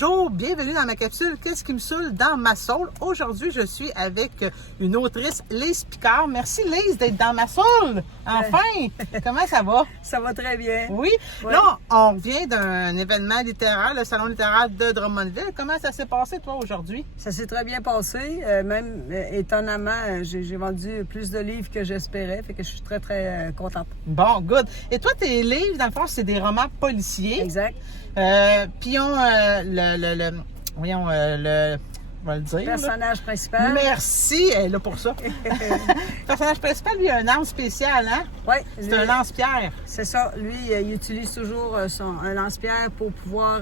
Bonjour, bienvenue dans ma capsule Qu'est-ce qui me saoule dans ma soul? Aujourd'hui, je suis avec une autrice, Lise Picard. Merci Lise d'être dans ma soul. Enfin, comment ça va? Ça va très bien. Oui. Ouais. Là, on revient d'un événement littéraire, le Salon littéraire de Drummondville. Comment ça s'est passé, toi, aujourd'hui? Ça s'est très bien passé. Même étonnamment, j'ai vendu plus de livres que j'espérais. Fait que je suis très, très contente. Bon, good. Et toi, tes livres, dans le fond, c'est des romans policiers. Exact. Puis on, voyons, on va le dire. Personnage principal. Merci, elle est là pour ça. Le personnage principal, lui, a un arme spéciale, hein? Oui. C'est un lance-pierre. C'est ça. Lui, il utilise toujours un lance-pierre pour pouvoir,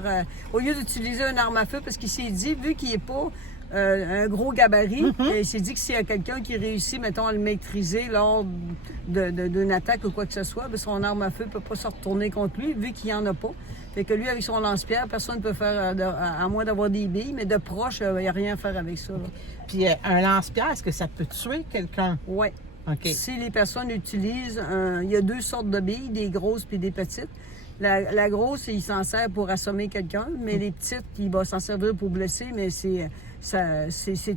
au lieu d'utiliser une arme à feu, parce qu'il s'est dit, vu qu'il n'est pas un gros gabarit, il s'est dit que s'il y a quelqu'un qui réussit, mettons, à le maîtriser lors d'une attaque ou quoi que ce soit, bien, son arme à feu ne peut pas se retourner contre lui, vu qu'il n'y en a pas. Fait que lui, avec son lance-pierre, personne ne peut faire, à moins d'avoir des billes, mais de proche, il n'y a rien à faire avec ça. Là. Puis un lance-pierre, est-ce que ça peut tuer quelqu'un? Oui. OK. Si les personnes utilisent, il y a deux sortes de billes, des grosses et des petites. La grosse, il s'en sert pour assommer quelqu'un, mais les petites, il va s'en servir pour blesser, mais c'est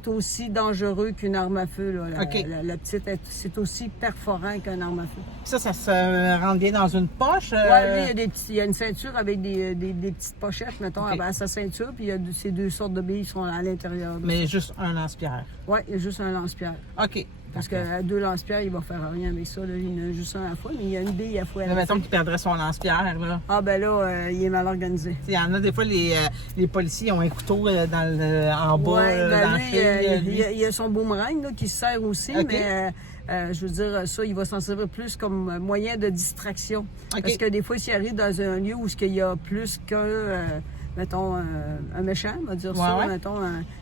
aussi dangereux qu'une arme à feu. Là. OK. La petite, c'est aussi perforant qu'une arme à feu. Ça se rentre bien dans une poche? Oui, lui, il y a une ceinture avec des petites pochettes, mettons, OK. à sa ceinture, puis il y a ces deux sortes de billes qui sont à l'intérieur. Mais juste un lance-pierre. Oui, il y a juste un lance-pierre. OK. Parce qu'à deux lance-pierres, il va faire rien avec ça. Là. Il y en a juste un à la fois, mais il y a une bille à la fois. Mais mettons qu'il perdrait son lance-pierre, là. Ah, ben là, il est mal organisé. Il y en a des fois, les policiers ont un couteau en bas, Ouais, dans ben le fil, lui, il y a son boomerang là, qui se sert aussi, OK. mais je veux dire, ça, il va s'en servir plus comme moyen de distraction. OK. Parce que des fois, s'il arrive dans un lieu où il y a plus qu'un, mettons, un méchant, on va dire ça, ouais. mettons,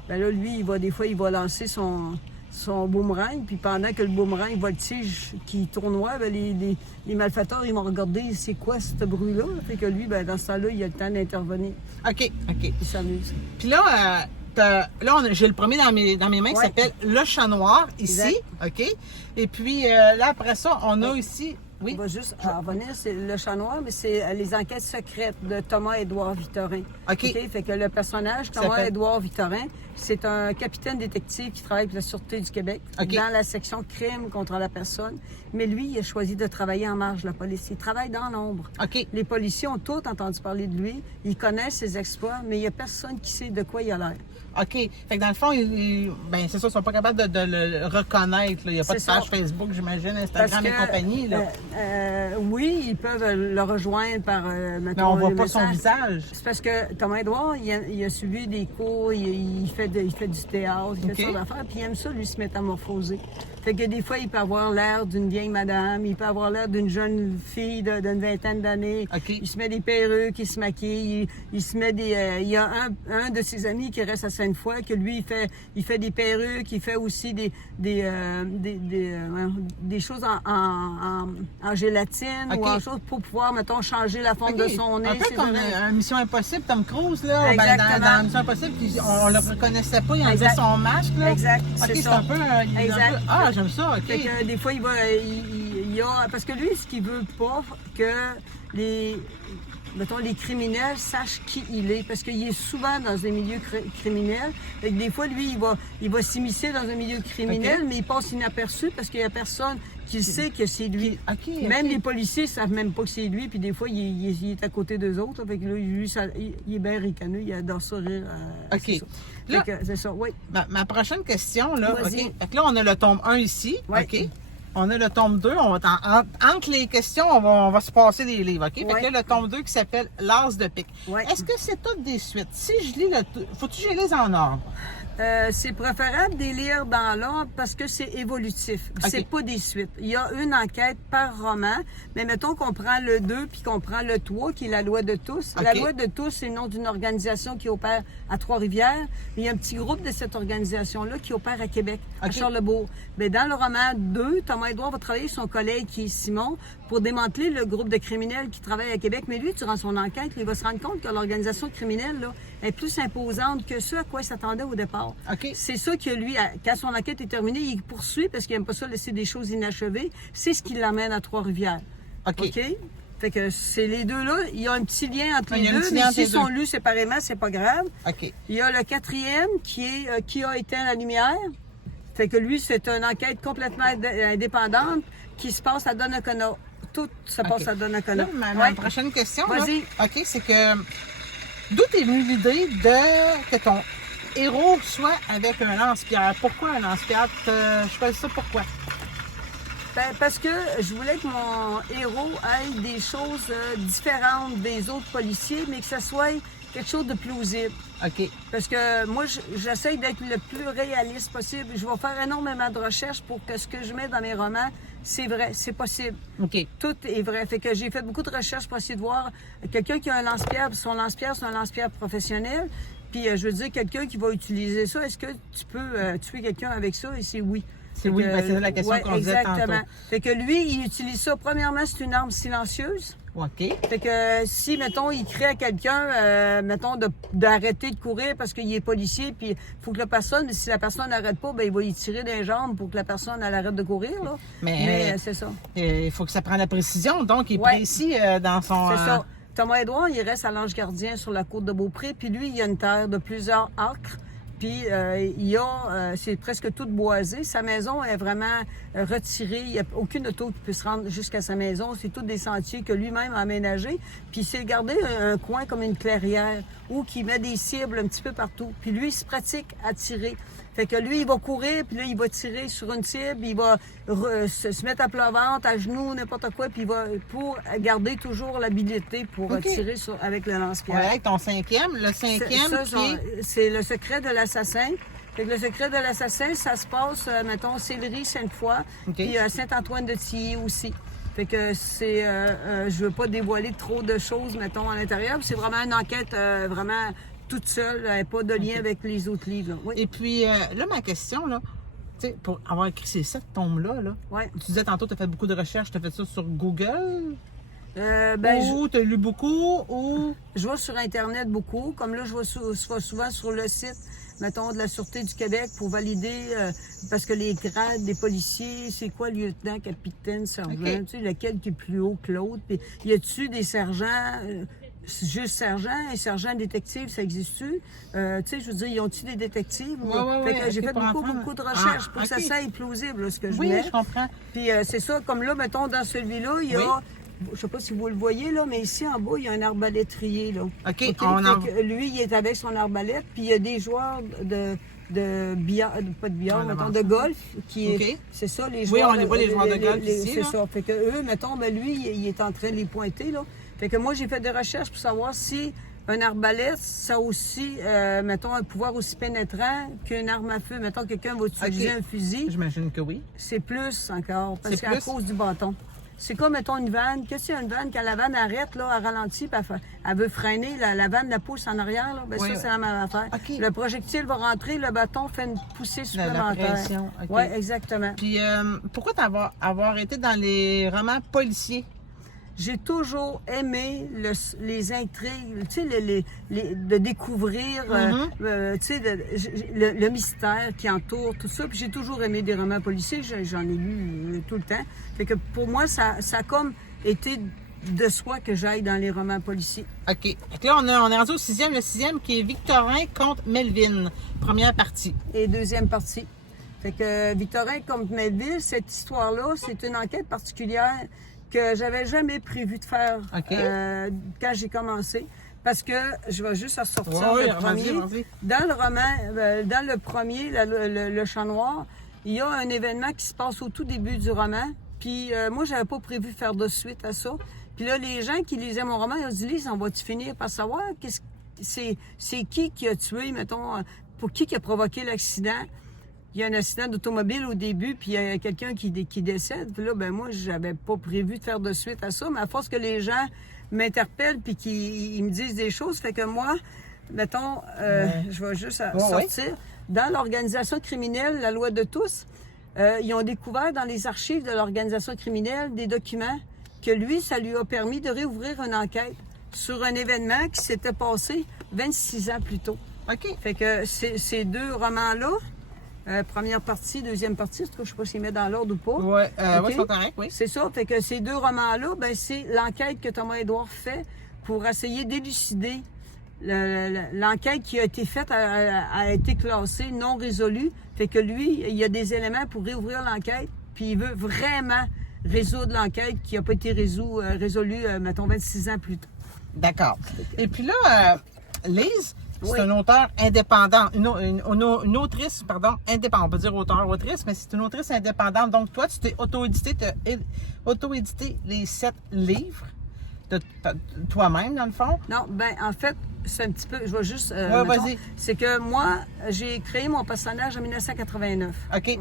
ben là, lui, des fois, il va lancer son boomerang, puis pendant que le boomerang voltige qui tournoie, ben les malfaiteurs, ils vont regarder c'est quoi ce bruit-là. Fait que lui, ben, dans ce temps-là, il a le temps d'intervenir. OK, OK. Il s'amuse. Puis là, j'ai le premier dans mes mains qui Ouais. s'appelle Le Chat Noir, ici. Exact. OK? Et puis là, après ça, on a ici... Oui? On va juste revenir, c'est Le Chat Noir, mais c'est les enquêtes secrètes de Thomas-Édouard Victorin. OK. Fait que le personnage, Thomas-Édouard Victorin, c'est un capitaine détective qui travaille pour la Sûreté du Québec OK. dans la section crime contre la personne. Mais lui, il a choisi de travailler en marge de la police. Il travaille dans l'ombre. OK. Les policiers ont tous entendu parler de lui. Ils connaissent ses exploits, mais il n'y a personne qui sait de quoi il a l'air. OK. Fait que dans le fond, ben, c'est ça, ils sont pas capables de le reconnaître. Là. Il n'y a pas de C'est page ça. Facebook, j'imagine, Instagram et Parce que, compagnie. Là. oui, ils peuvent le rejoindre par, Mais mettons, on voit le pas son message. visage. C'est parce que Thomas-Édouard, il a suivi des cours, il fait du théâtre, il fait OK. toutes sortes d'affaires, puis il aime ça, lui, se métamorphoser. Fait que des fois, il peut avoir l'air d'une vieille madame, il peut avoir l'air d'une jeune fille d'une vingtaine d'années. OK. Il se met des perruques, il se maquille, il se met des... il y a un de ses amis qui reste à Sainte-Foy, que lui, il fait des perruques, il fait aussi des choses en gélatine OK. ou en chose pour pouvoir, mettons, changer la forme OK. de son nez. Un peu ses comme oreilles. Mission Impossible, Tom Cruise, là. Ben, Exactement. dans Mission Impossible, puis on le reconnaissait pas, il enlevait Exact. son masque, là. Exact, OK, c'est c'est ça. un peu... il est Exact. un peu- Ah, j'aime ça, OK. Fait que des fois, il y a... Parce que lui, ce qu'il veut pas, que les criminels sachent qui il est, parce qu'il est souvent dans un milieu criminel. Fait que des fois, lui, il va s'immiscer dans un milieu criminel, OK. mais il passe inaperçu parce qu'il y a personne qui sait que c'est lui. OK, Même OK. les policiers savent même pas que c'est lui, puis des fois, il est à côté d'eux autres. Fait que là, lui, il est bien ricaneux, il adore ça rire. OK. C'est ça. Là- Fait que c'est ça, oui. Ma prochaine question, là, OK. Vas-y. Fait que là, on a le tome 1 ici, Ouais. OK? On a le tome 2, entre les questions, on va se passer des livres, OK? Fait Ouais. que là, le tome 2 qui s'appelle L'As de pique. Ouais. Est-ce que c'est toutes des suites? Si je lis faut-tu que je les lise en ordre? C'est préférable de les lire dans l'ordre parce que c'est évolutif. OK. C'est pas des suites. Il y a une enquête par roman, mais mettons qu'on prend le 2 puis qu'on prend le 3, qui est la loi de tous. OK. La loi de tous, c'est le nom d'une organisation qui opère à Trois-Rivières. Il y a un petit groupe de cette organisation-là qui opère à Québec, à OK. Charlebourg. Mais dans le roman 2, Thomas-Édouard va travailler avec son collègue qui est Simon pour démanteler le groupe de criminels qui travaille à Québec. Mais lui, durant son enquête, il va se rendre compte que l'organisation criminelle là, est plus imposante que ce à quoi il s'attendait au départ. OK. C'est ça que lui, quand son enquête est terminée, il poursuit parce qu'il n'aime pas ça laisser des choses inachevées. C'est ce qui l'amène à Trois-Rivières. OK. OK? Fait que c'est les deux-là. Il y a un petit lien entre Il y les a un deux, petit mais lien entre s'ils les sont deux. lus séparément, c'est pas grave. OK. Il y a le quatrième qui a éteint la lumière. Fait que lui, c'est une enquête complètement indépendante qui se passe à Donnacona. Tout se passe à Donnacona. Là, ma prochaine question, là, Vas-y. OK, c'est que d'où est venue l'idée que ton héros soit avec un lance-pierre? Pourquoi un lance-pierre? Je fais ça pourquoi? Ben, parce que je voulais que mon héros ait des choses différentes des autres policiers, mais que ça soit quelque chose de plausible. OK. Parce que moi, j'essaie d'être le plus réaliste possible. Je vais faire énormément de recherches pour que ce que je mets dans mes romans, c'est vrai, c'est possible. OK. Tout est vrai. Fait que j'ai fait beaucoup de recherches pour essayer de voir quelqu'un qui a un lance-pierre, son lance-pierre, c'est un lance-pierre professionnel. Puis je veux dire, quelqu'un qui va utiliser ça, est-ce que tu peux tuer quelqu'un avec ça? Et c'est oui. C'est oui, ben, c'est la question qu'on disait tantôt. Exactement. Fait que lui, il utilise ça. Premièrement, c'est une arme silencieuse. OK. Fait que si, mettons, il crie à quelqu'un, mettons, d'arrêter de courir parce qu'il est policier, puis il faut que la personne, si la personne n'arrête pas, ben il va y tirer des jambes pour que la personne elle arrête de courir, là. Mais c'est ça. Il faut que ça prenne la précision, donc il est Ouais. précis dans son... C'est ça. Thomas Edouard, il reste à l'Ange Gardien sur la côte de Beaupré, puis lui, il y a une terre de plusieurs acres. Puis c'est presque tout boisé. Sa maison est vraiment retirée. Il n'y a aucune auto qui peut se rendre jusqu'à sa maison. C'est tous des sentiers que lui-même a aménagés. Puis il s'est gardé un coin comme une clairière où il met des cibles un petit peu partout. Puis lui, il se pratique à tirer. Fait que lui, il va courir, puis là, il va tirer sur une cible, il va se mettre à plat ventre, à genoux, n'importe quoi, puis il va pour garder toujours l'habilité pour tirer avec le lance-pierre. Ouais, avec ton cinquième. Le cinquième C'est le secret de l'assassin. Fait que le secret de l'assassin, ça se passe, mettons, Sillery, Sainte-Foy, puis Saint-Antoine-de-Tilly aussi. Fait que c'est... je veux pas dévoiler trop de choses, mettons, à l'intérieur. C'est vraiment une enquête vraiment toute seule, pas de lien avec les autres livres. Là. Oui. Et puis, là, ma question, là, tu sais, pour avoir écrit ces 7 tomes-là, là, tu disais tantôt, tu as fait beaucoup de recherches, tu as fait ça sur Google? Ou tu as lu beaucoup, ou... Je vais sur Internet beaucoup. Comme là, je vais souvent sur le site, mettons, de la Sûreté du Québec pour valider, parce que les grades des policiers, c'est quoi, lieutenant, capitaine, sergent, tu sais, lequel qui est plus haut que l'autre. Puis, y a-tu des sergents... juste sergent et sergent détective, ça existe-tu? Tu sais, je veux dire, ils ont-tu des détectives? Oui, j'ai fait beaucoup de recherches pour que ça soit plausible, là, ce que je mets. Oui, je comprends. Puis c'est ça, comme là, mettons, dans celui-là, il y a... Je sais pas si vous le voyez, là, mais ici, en bas, il y a un arbalétrier, là. OK. Lui, il est avec son arbalète, puis il y a des joueurs de billard, pas de billard, mettons, de golf, qui c'est ça, les joueurs. Oui, on les voit, les joueurs de golf ici, c'est ça. Fait que eux, mettons, ben lui, il est en train de les pointer, là. Fait que moi, j'ai fait des recherches pour savoir si un arbalète, ça a aussi, mettons, un pouvoir aussi pénétrant qu'une arme à feu. Mettons, quelqu'un va utiliser un fusil. J'imagine que oui. C'est plus encore, parce qu'à cause du bâton. C'est comme, mettons, une vanne. Qu'est-ce qu'il y a une vanne? Quand la vanne arrête, là, elle ralentit, puis elle veut freiner, la vanne la pousse en arrière, là. Ben ça, c'est la même affaire. Le projectile va rentrer, le bâton fait une poussée supplémentaire. Oui, exactement. Puis, pourquoi avoir été dans les romans policiers? J'ai toujours aimé les intrigues, tu sais, de découvrir, tu sais, le mystère qui entoure tout ça. Puis j'ai toujours aimé des romans policiers, j'en ai lu tout le temps. Fait que pour moi, ça a comme été de soi que j'aille dans les romans policiers. OK. Donc là, on est rendu au 6e, le 6e qui est Victorin contre Melville, première partie. Et deuxième partie. Fait que Victorin contre Melville, cette histoire-là, c'est une enquête particulière que j'avais jamais prévu de faire quand j'ai commencé. Parce que je vais juste ressortir le premier. Vas-y. Dans le roman, dans le premier, le Chat Noir, il y a un événement qui se passe au tout début du roman. Puis moi, j'avais pas prévu faire de suite à ça. Puis là, les gens qui lisaient mon roman, ils ont dit, Lise, on va-tu finir par savoir c'est qui a tué, mettons, pour qui a provoqué l'accident? Il y a un accident d'automobile au début, puis il y a quelqu'un qui décède. Puis là, ben moi, j'avais pas prévu de faire de suite à ça, mais à force que les gens m'interpellent puis qu'ils me disent des choses, fait que moi, mettons, je vais juste sortir. Dans l'organisation criminelle, la loi de tous, ils ont découvert dans les archives de l'organisation criminelle des documents que lui, ça lui a permis de réouvrir une enquête sur un événement qui s'était passé 26 ans plus tôt. OK. Fait que ces deux romans-là, Première partie, deuxième partie, je ne sais pas s'ils mettent dans l'ordre ou pas. Oui, OK? ouais, c'est correct, oui. C'est ça, fait que ces deux romans-là, ben, c'est l'enquête que Thomas Edouard fait pour essayer d'élucider. L'enquête qui a été faite a été classée non résolue. Fait que lui, il y a des éléments pour réouvrir l'enquête, puis il veut vraiment résoudre l'enquête qui n'a pas été résolue, mettons, 26 ans plus tard. D'accord. Et puis là, Lise, c'est un auteur indépendant, une autrice, pardon, indépendante. On peut dire auteur-autrice, mais c'est une autrice indépendante. Donc, toi, tu t'es auto-édité les 7 livres de toi-même, dans le fond? Non, ben en fait, c'est un petit peu, je vais juste... Ouais, vas-y. C'est que moi, j'ai créé mon personnage en 1989. OK.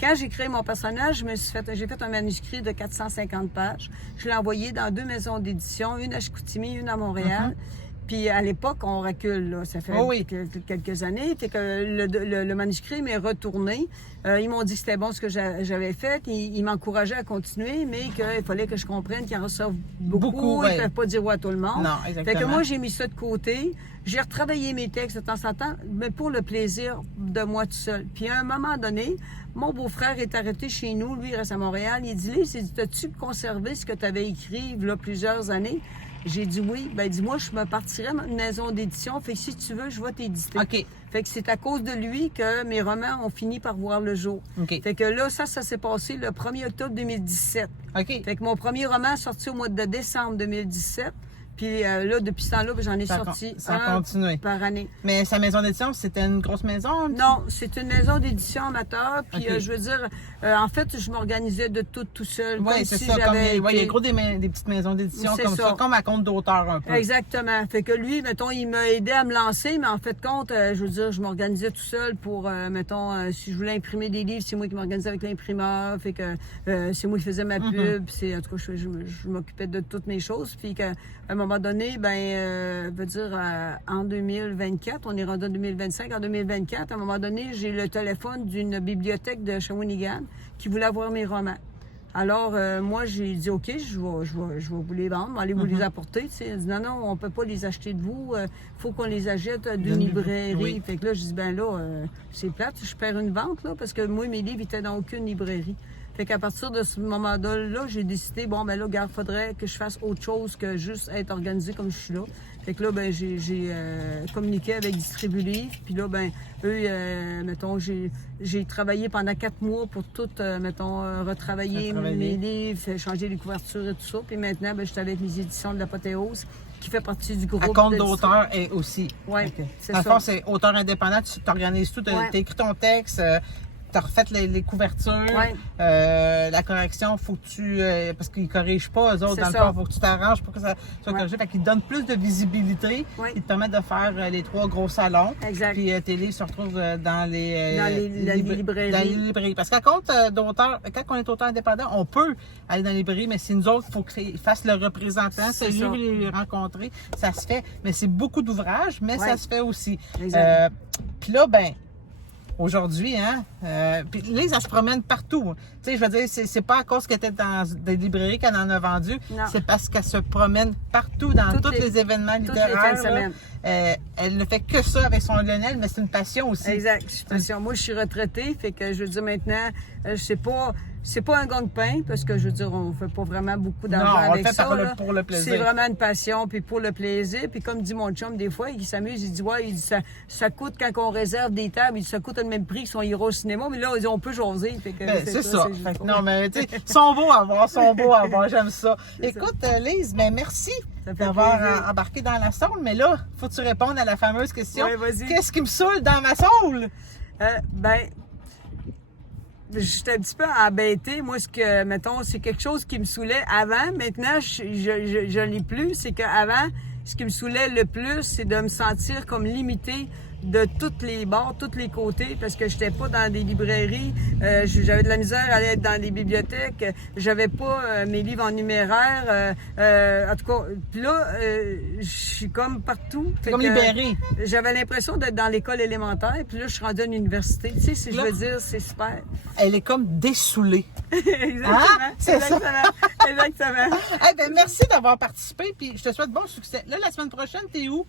Quand j'ai créé mon personnage, j'ai fait un manuscrit de 450 pages. Je l'ai envoyé dans 2 maisons d'édition, une à Chicoutimi, une à Montréal. Puis à l'époque, on recule, là. Ça fait quelques années. Fait que le manuscrit m'est retourné. Ils m'ont dit que c'était bon ce que j'avais fait. Ils m'encourageaient à continuer, mais qu'il fallait que je comprenne qu'ils en reçoivent beaucoup. Ils ne peuvent pas dire oui à tout le monde. Non, exactement. Fait que moi, j'ai mis ça de côté. J'ai retravaillé mes textes de temps en temps, mais pour le plaisir de moi tout seul. Puis à un moment donné, mon beau-frère est arrêté chez nous. Lui, il reste à Montréal. Il dit, Lise, t'as-tu conservé ce que tu avais écrit il y a plusieurs années? J'ai dit oui. Ben, dis-moi, je me partirais à une maison d'édition. Fait que si tu veux, je vais t'éditer. OK. Fait que c'est à cause de lui que mes romans ont fini par voir le jour. OK. Fait que là, ça s'est passé le 1er octobre 2017. OK. Fait que mon premier roman est sorti au mois de décembre 2017. Puis là, depuis ce temps-là, j'en ai sorti un par année. Mais sa maison d'édition, c'était une grosse maison? Non, c'est une maison d'édition amateur. Puis je veux dire, en fait, je m'organisais de tout seul. Oui, c'est ça. Il y a gros des petites maisons d'édition comme ça, comme à compte d'auteur un peu. Exactement. Fait que lui, mettons, il m'a aidé à me lancer, mais en fait, compte, je veux dire, je m'organisais tout seul pour, mettons, si je voulais imprimer des livres, c'est moi qui m'organisais avec l'imprimeur. Fait que c'est moi qui faisais ma pub. En tout cas, je m'occupais de toutes mes choses. Puis qu'à un moment donné, en 2024, on est rendu en 2025, en 2024, à un moment donné, j'ai le téléphone d'une bibliothèque de Shawinigan qui voulait avoir mes romans. Alors, moi, j'ai dit, OK, je vais vous les vendre, allez vous les apporter. Tu sais, elle dit, non, on peut pas les acheter de vous, faut qu'on les achète d'une librairie. Oui. Fait que là, je dis, c'est plate, je perds une vente, là, parce que moi, mes livres étaient dans aucune librairie. Fait qu'à partir de ce moment-là, j'ai décidé, regarde, faudrait que je fasse autre chose que juste être organisée comme je suis là. Fait que là, j'ai communiqué avec Distribulivre. Puis là, eux, mettons, j'ai travaillé pendant 4 mois pour tout, retravailler mes livres, changer les couvertures et tout ça. Puis maintenant, je suis avec les éditions de l'Apothéose, qui fait partie du groupe. À compte d'auteur et aussi. Oui, c'est ça. ça. En fait, c'est auteur indépendant, tu t'organises tout, tu as écrit ton texte. Tu as refait les couvertures, la correction, faut que tu... parce qu'ils ne corrigent pas, eux autres, dans le fond, il faut que tu t'arranges pour que ça soit corrigé. Fait qu'ils donnent plus de visibilité, ils te permettent de faire les 3 gros salons. Exact. Puis tes livres se retrouvent dans les librairies. Dans les librairies. Parce qu'à compte d'auteur, quand on est auteur indépendant, on peut aller dans les librairies, mais c'est nous autres, il faut qu'ils fassent le représentant. C'est mieux les rencontrer. Ça se fait. Mais c'est beaucoup d'ouvrages, mais ça se fait aussi. Puis là, aujourd'hui, puis Lise, elle se promène partout. Tu sais, je veux dire, c'est pas à cause qu'elle était dans des librairies qu'elle en a vendu. C'est parce qu'elle se promène partout dans tous les événements littéraires. Elle ne fait que ça avec son Lionel, mais c'est une passion aussi. Exact, c'est une passion. Moi, je suis retraitée, fait que je veux dire maintenant, c'est pas un gagne-pain, parce que je veux dire, on fait pas vraiment beaucoup d'argent avec ça. Non, on le fait pour le plaisir. C'est vraiment une passion, puis pour le plaisir. Puis comme dit mon chum, des fois, il s'amuse, il dit, ça coûte quand on réserve des tables, ça coûte le même prix que si on ira au cinéma, mais là, on peut jaser. C'est ça. Non, mais tu sais, sont beaux à voir, j'aime ça. Écoute, Lise, merci d'avoir embarqué dans la saule, mais là, faut que tu répondes à la fameuse question. Oui, vas-y. Qu'est-ce qui me saoule dans ma saule? Je suis un petit peu embêtée. Moi, c'est quelque chose qui me saoulait avant. Maintenant, je l'ai plus. C'est qu'avant, ce qui me saoulait le plus, c'est de me sentir comme limitée de tous les bords, tous les côtés, parce que j'étais pas dans des librairies, j'avais de la misère à aller dans des bibliothèques, j'avais pas mes livres en numéraire, en tout cas, puis là, je suis comme partout. Comme libérée. J'avais l'impression d'être dans l'école élémentaire, puis là, je suis rendue à l'université. Tu sais, si je veux dire, c'est super. Elle est comme dessoulée. Exactement. C'est ça. Exactement. Merci d'avoir participé, puis je te souhaite bon succès. Là, la semaine prochaine, t'es où?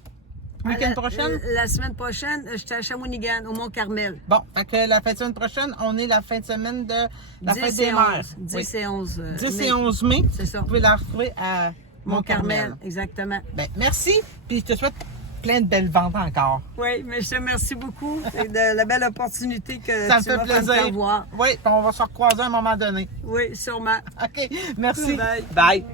week-end prochain? La semaine prochaine, j'étais à Shawinigan, au Mont-Carmel. Bon, fait que la fin de semaine prochaine, on est la fin de semaine de la 10 fête et des 11. mères. 10 et 11 10 mai. et 11 mai. C'est ça. Vous pouvez la retrouver à Mont-Carmel, exactement. Ben, merci, puis je te souhaite plein de belles ventes encore. Oui, mais je te remercie beaucoup de la belle opportunité que Ça me tu fait m'as plaisir. fait voir. Oui, puis on va se recroiser à un moment donné. Oui, sûrement. OK, merci. Bye. Bye.